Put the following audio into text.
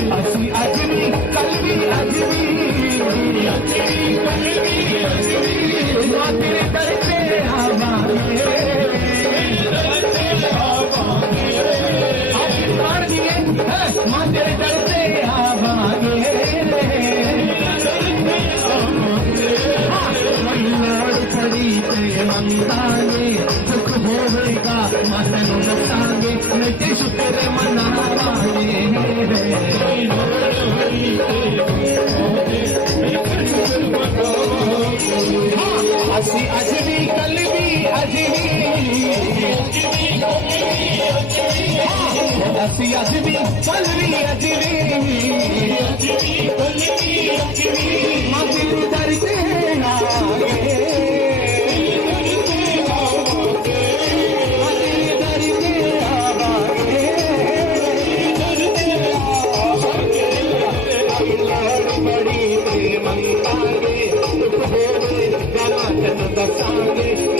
असी अजनी कलवी अजनी माँ तेरे दर पे आवांगे प्राण दिए माँ तेरे दर पे आवांगे लोड़ पड़ी ते मंगांगे दुख होगा माँ तेनु दसांगे नटे शुक्र मनावांगे असी अजनी कलवी अजनी असी अजनी कलवी अजनी माँ तेरे दर से आगे बड़ी प्रेम मंगागे दुख होवे गमा तन दसांगे